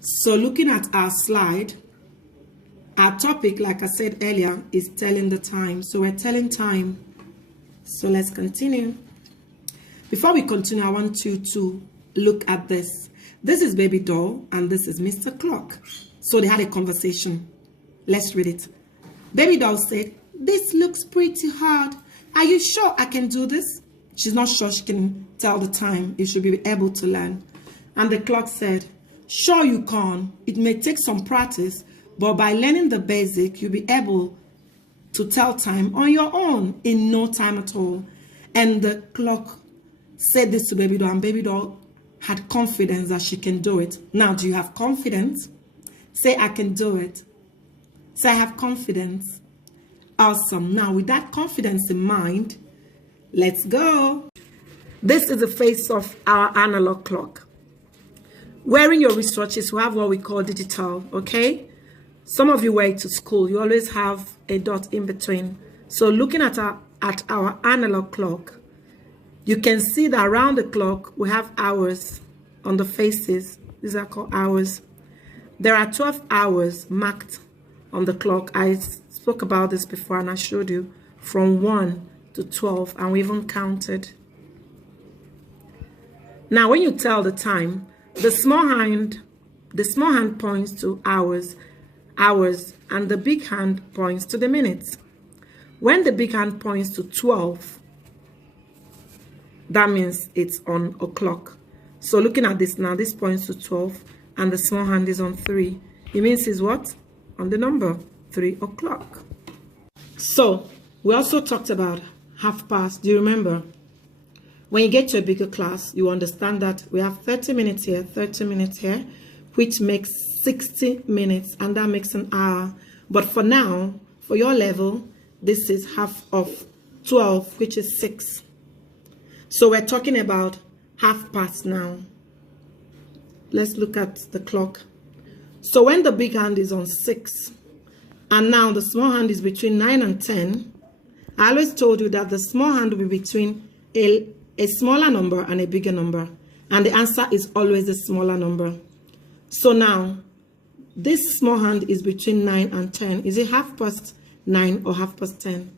So looking at our slide, our topic, like I said earlier, is telling the time. So we're telling time. So let's continue. Before we continue, I want you to look at this. This is Baby Doll and this is Mr. Clock. So they had a conversation. Let's read it. Baby Doll said, "This looks pretty hard. Are you sure I can do this?" She's not sure she can tell the time. You should be able to learn. And the clock said, "Sure you can. It may take some practice, but by learning the basic, you'll be able to tell time on your own in no time at all." And the clock said this to Baby Doll, and Baby Doll had confidence that she can do it. Now, do you have confidence? Say, "I can do it." Say, "I have confidence." Awesome. Now, with that confidence in mind, let's go. This is the face of our analog clock. Wearing your wristwatches, we have what we call digital, okay? Some of you wear it to school. You always have a dot in between. So looking at our analog clock, you can see that around the clock, we have hours on the faces. These are called hours. There are 12 hours marked on the clock. I spoke about this before and I showed you from 1 to 12, and we even counted. Now, when you tell the time, the small hand points to hours, and the big hand points to the minutes. When the big hand points to 12, that means it's on o'clock. So looking at this now, this points to 12 and the small hand is on 3. It means it's what? On the number 3 o'clock. So we also talked about half past. Do you remember? When you get to a bigger class, you understand that we have 30 minutes here, 30 minutes here, which makes 60 minutes, and that makes an hour. But for now, for your level, this is half of 12, which is 6. So we're talking about half past now. Let's look at the clock. So when the big hand is on 6, and now the small hand is between 9 and 10, I always told you that the small hand will be between a smaller number and a bigger number. And the answer is always the smaller number. So now, this small hand is between 9 and 10. Is it half past 9 or half past 10?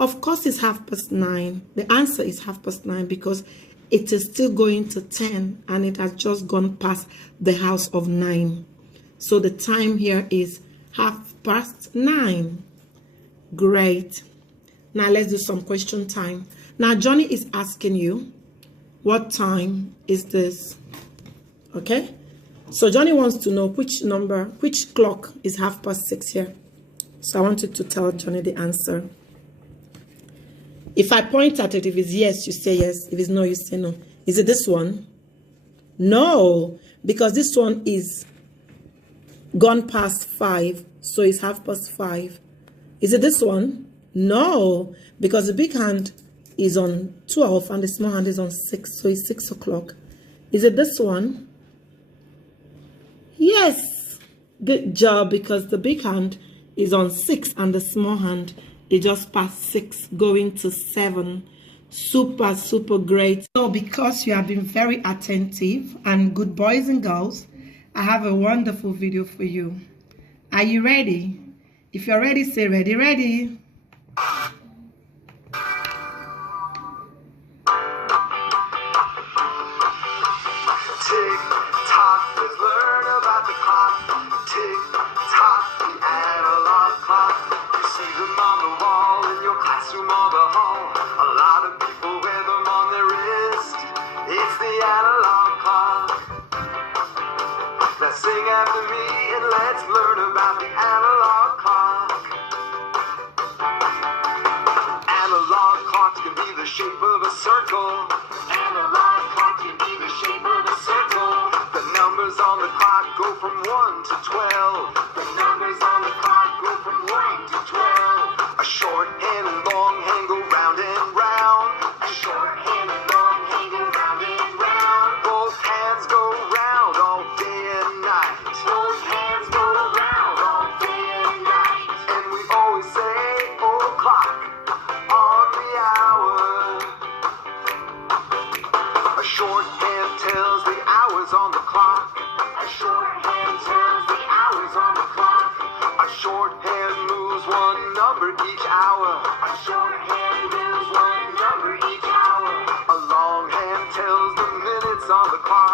Of course it's half past 9. The answer is half past 9 because it is still going to 10 and it has just gone past the house of 9. So the time here is half past 9. Great. Now let's do some question time. Now Johnny is asking you, what time is this? Okay? So Johnny wants to know which clock is half past 6 here. So I want you to tell Johnny the answer. If I point at it, if it's yes, you say yes. If it's no, you say no. Is it this one? No, because this one is gone past 5, so it's half past 5. Is it this one? No, because the big hand is on 12 and the small hand is on 6, so it's 6 o'clock. Is it this one? Yes, good job, because the big hand is on 6 and the small hand is just past 6 going to 7. Super, super great. So because you have been very attentive and good boys and girls, I have a wonderful video for you. Are you ready? If you're ready, say ready, ready. Sing after me and let's learn about the analog clock. Analog clocks can be the shape of a circle. Analog clocks can be the shape of a circle. The numbers on the clock go from 1 to 12. The numbers on the clock go from 1 to 12. A short and long hand go round and round. A short and long hand go round and round. Both hands go round all day and night. Both hands go round all day and night. And we always say, oh clock, on the hour. A short hand tells the hours on the clock. A short hand on the clock